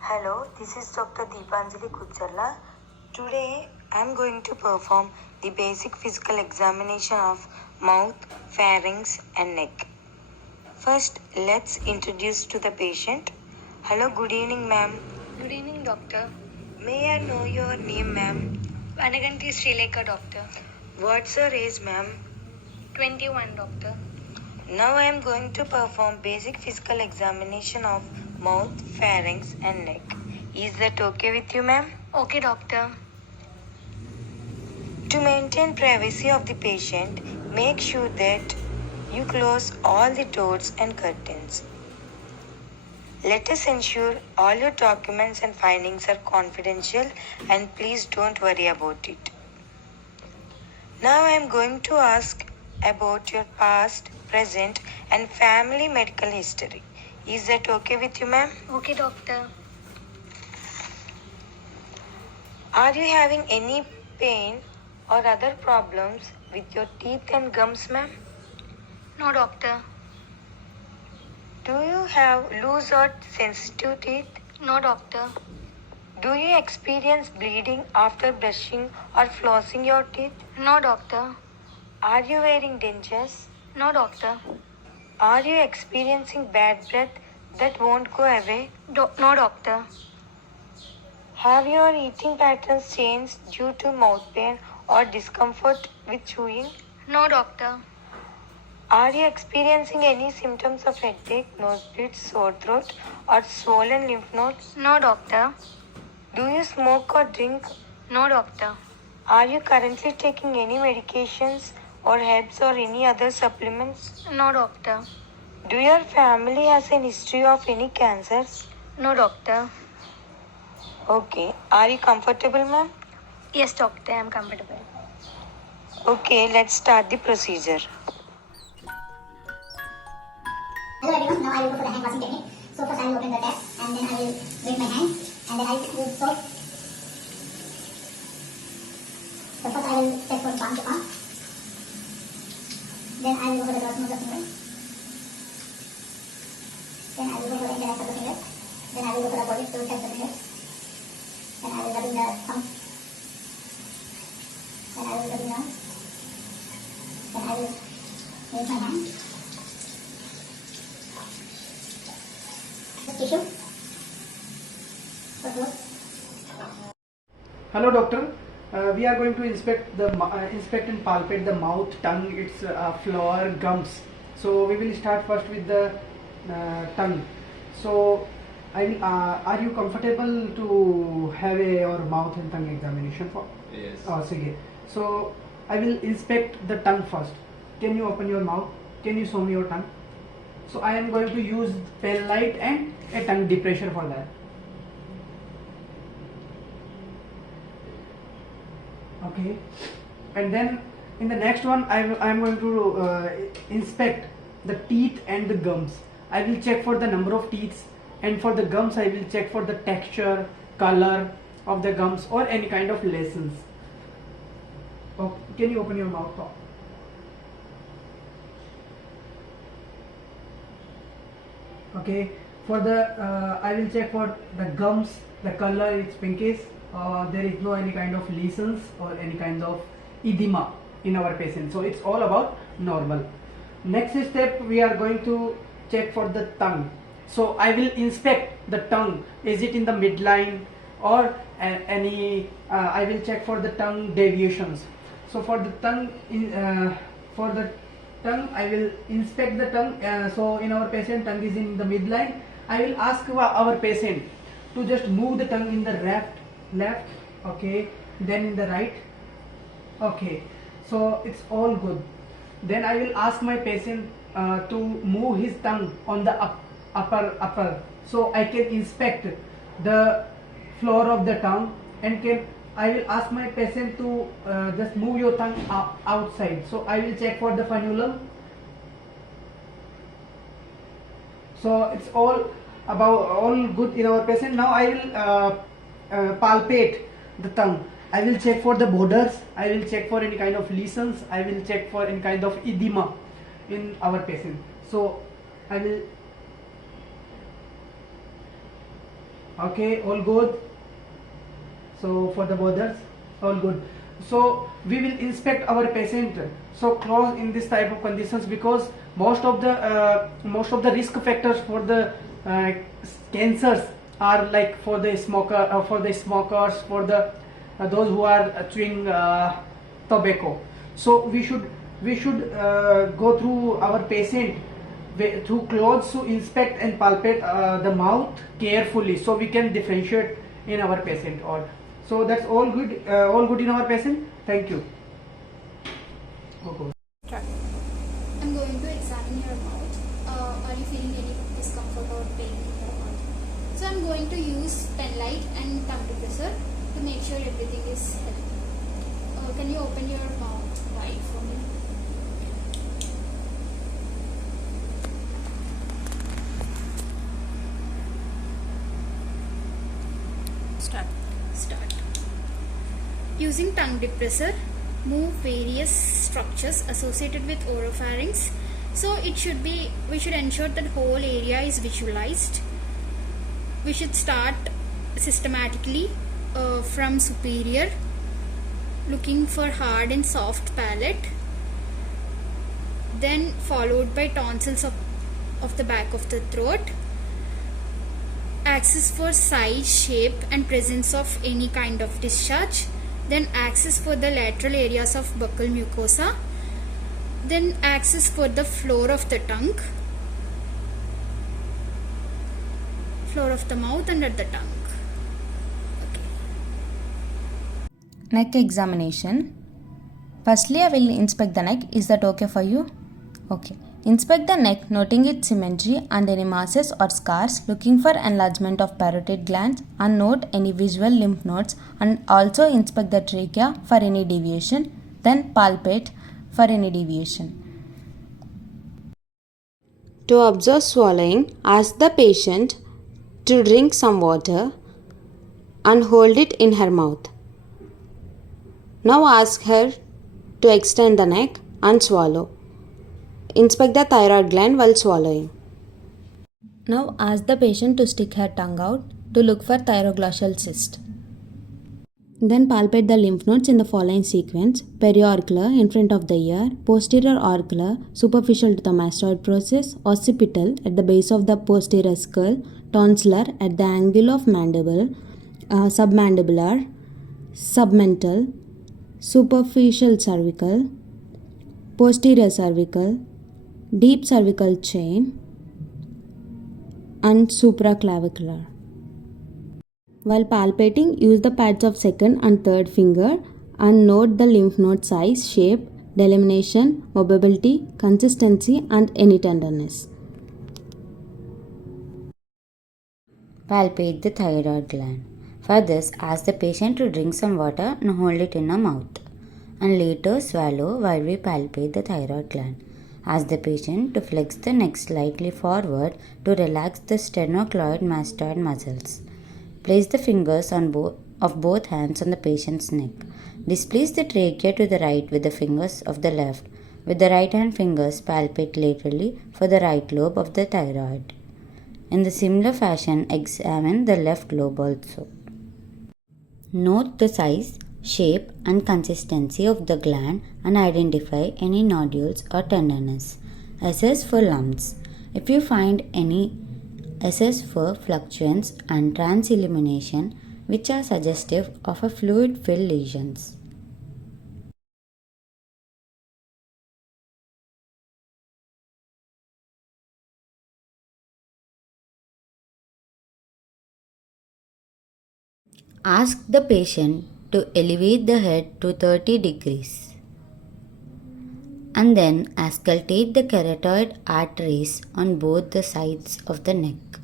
Hello, this is Dr. Deepanjali Kucharla. Today I am going to perform the basic physical examination of mouth, pharynx and neck. First, let's introduce to the patient. Hello, good evening ma'am. Good evening, doctor. May I know your name ma'am? Vanaganti Srilekha, doctor. What's your age ma'am? 21, doctor. Now I am going to perform basic physical examination of mouth, pharynx and neck. Is that okay with you ma'am? Okay, doctor. To maintain privacy of the patient, make sure that you close all the doors and curtains. Let us ensure all your documents and findings are confidential and please don't worry about it. Now I am going to ask about your past, present and family medical history. Is that okay with you ma'am? Okay, doctor. Are you having any pain or other problems with your teeth and gums ma'am? No, doctor. Do you have loose or sensitive teeth? No, doctor. Do you experience bleeding after brushing or flossing your teeth? No, doctor. Are you wearing dentures? No, doctor. Are you experiencing bad breath that won't go away? No, doctor. Have your eating patterns changed due to mouth pain or discomfort with chewing? No, doctor. Are you experiencing any symptoms of headache, nosebleeds, sore throat, or swollen lymph nodes? No, doctor. Do you smoke or drink? No, doctor. Are you currently taking any medications or herbs or any other supplements? No, doctor. Do your family has a history of any cancers? No, doctor. Okay. Are you comfortable, ma'am? Yes, doctor, I am comfortable. Okay, let's start the procedure. Hello everyone, now I will go for the hand washing technique. So first I will open the tap and then I will wet my hand and then I will soap. So first I will test for palm to palm. Then I will go for the crossing of the finger. Then I will go for the interact of the finger. Then I will go for the body to touch the finger. Then I will rub in the thumb. Then I will rub in the arm. Then I will raise my hand. Tissue. For close. Hello doctor, we are going to inspect and palpate the mouth, tongue, its floor, gums. So we will start first with the tongue. So are you comfortable to have your mouth and tongue examination for? Yes. Okay. So I will inspect the tongue first. Can you open your mouth? Can you show me your tongue? So I am going to use pale light and a tongue depressor for that. Okay, and then in the next one I am going to inspect the teeth and the gums. I will check for the number of teeth, and for the gums I will check for the texture, color of the gums or any kind of lesions. Oh, can you open your mouth? Okay, for the I will check for the gums, the color is pinkish, there is no any kind of lesions or any kind of edema in our patient, so it's all about normal. Next step, we are going to check for the tongue. So I will inspect the tongue, is it in the midline or any I will check for the tongue deviations. So for the tongue I will inspect the tongue. So in our patient, tongue is in the midline. I will ask our patient to just move the tongue in the left, okay, then in the right, okay, so it's all good. Then I will ask my patient to move his tongue on the upper, so I can inspect the floor of the tongue, and I will ask my patient to just move your tongue outside. So I will check for the frenulum. So it's all good in our patient. Now I will palpate the tongue. I will check for the borders. I will check for any kind of lesions. I will check for any kind of edema in our patient. So I will Okay, all good. So for the borders, all good. So we will inspect our patient so close in this type of conditions, because most of the risk factors for the cancers are like for the smokers, for the those who are chewing tobacco. So we should go through our patient through clothes to inspect and palpate the mouth carefully, so we can differentiate in our patient. Or so that's all good in our patient. Thank you. I'm going to examine your mouth. Are you feeling any discomfort or pain in your mouth? So I'm going to use pen light and tongue depressor to make sure everything is healthy. Can you open your mouth wide for me? Start. Using tongue depressor, move various structures associated with oropharynx. So we should ensure that whole area is visualized. We should start systematically from superior, looking for hard and soft palate, then followed by tonsils of the back of the throat, axis for size, shape and presence of any kind of discharge, then axis for the lateral areas of buccal mucosa, then axis for the floor of the tongue, floor of the mouth under the tongue. Neck examination. Firstly, I will inspect the neck. Is that okay for you? Okay. Inspect the neck, noting its symmetry and any masses or scars, looking for enlargement of parotid glands, and note any visual lymph nodes, and also inspect the trachea for any deviation, then palpate for any deviation. To observe swallowing, ask the patient to drink some water and hold it in her mouth. Now ask her to extend the neck and swallow. Inspect the thyroid gland while swallowing. Now ask the patient to stick her tongue out to look for thyroglossal cyst. Then palpate the lymph nodes in the following sequence: periauricular in front of the ear, posterior auricular superficial to the mastoid process, occipital at the base of the posterior skull, tonsillar at the angle of mandible, submandibular, submental, superficial cervical, posterior cervical, deep cervical chain, and supraclavicular. While palpating, use the pads of second and third finger and note the lymph node size, shape, delimitation, mobility, consistency, and any tenderness. Palpate the thyroid gland. For this, ask the patient to drink some water and hold it in her mouth, and later swallow while we palpate the thyroid gland. Ask the patient to flex the neck slightly forward to relax the sternocleidomastoid mastoid muscles. Place the fingers of both hands on the patient's neck. Displace the trachea to the right with the fingers of the left. With the right hand fingers, palpate laterally for the right lobe of the thyroid. In the similar fashion, examine the left lobe also. Note the size, shape and consistency of the gland and identify any nodules or tenderness. Assess for lumps. If you find any, assess for fluctuance and transillumination, which are suggestive of a fluid-filled lesions. Ask the patient to elevate the head to 30 degrees and then auscultate the carotid arteries on both the sides of the neck.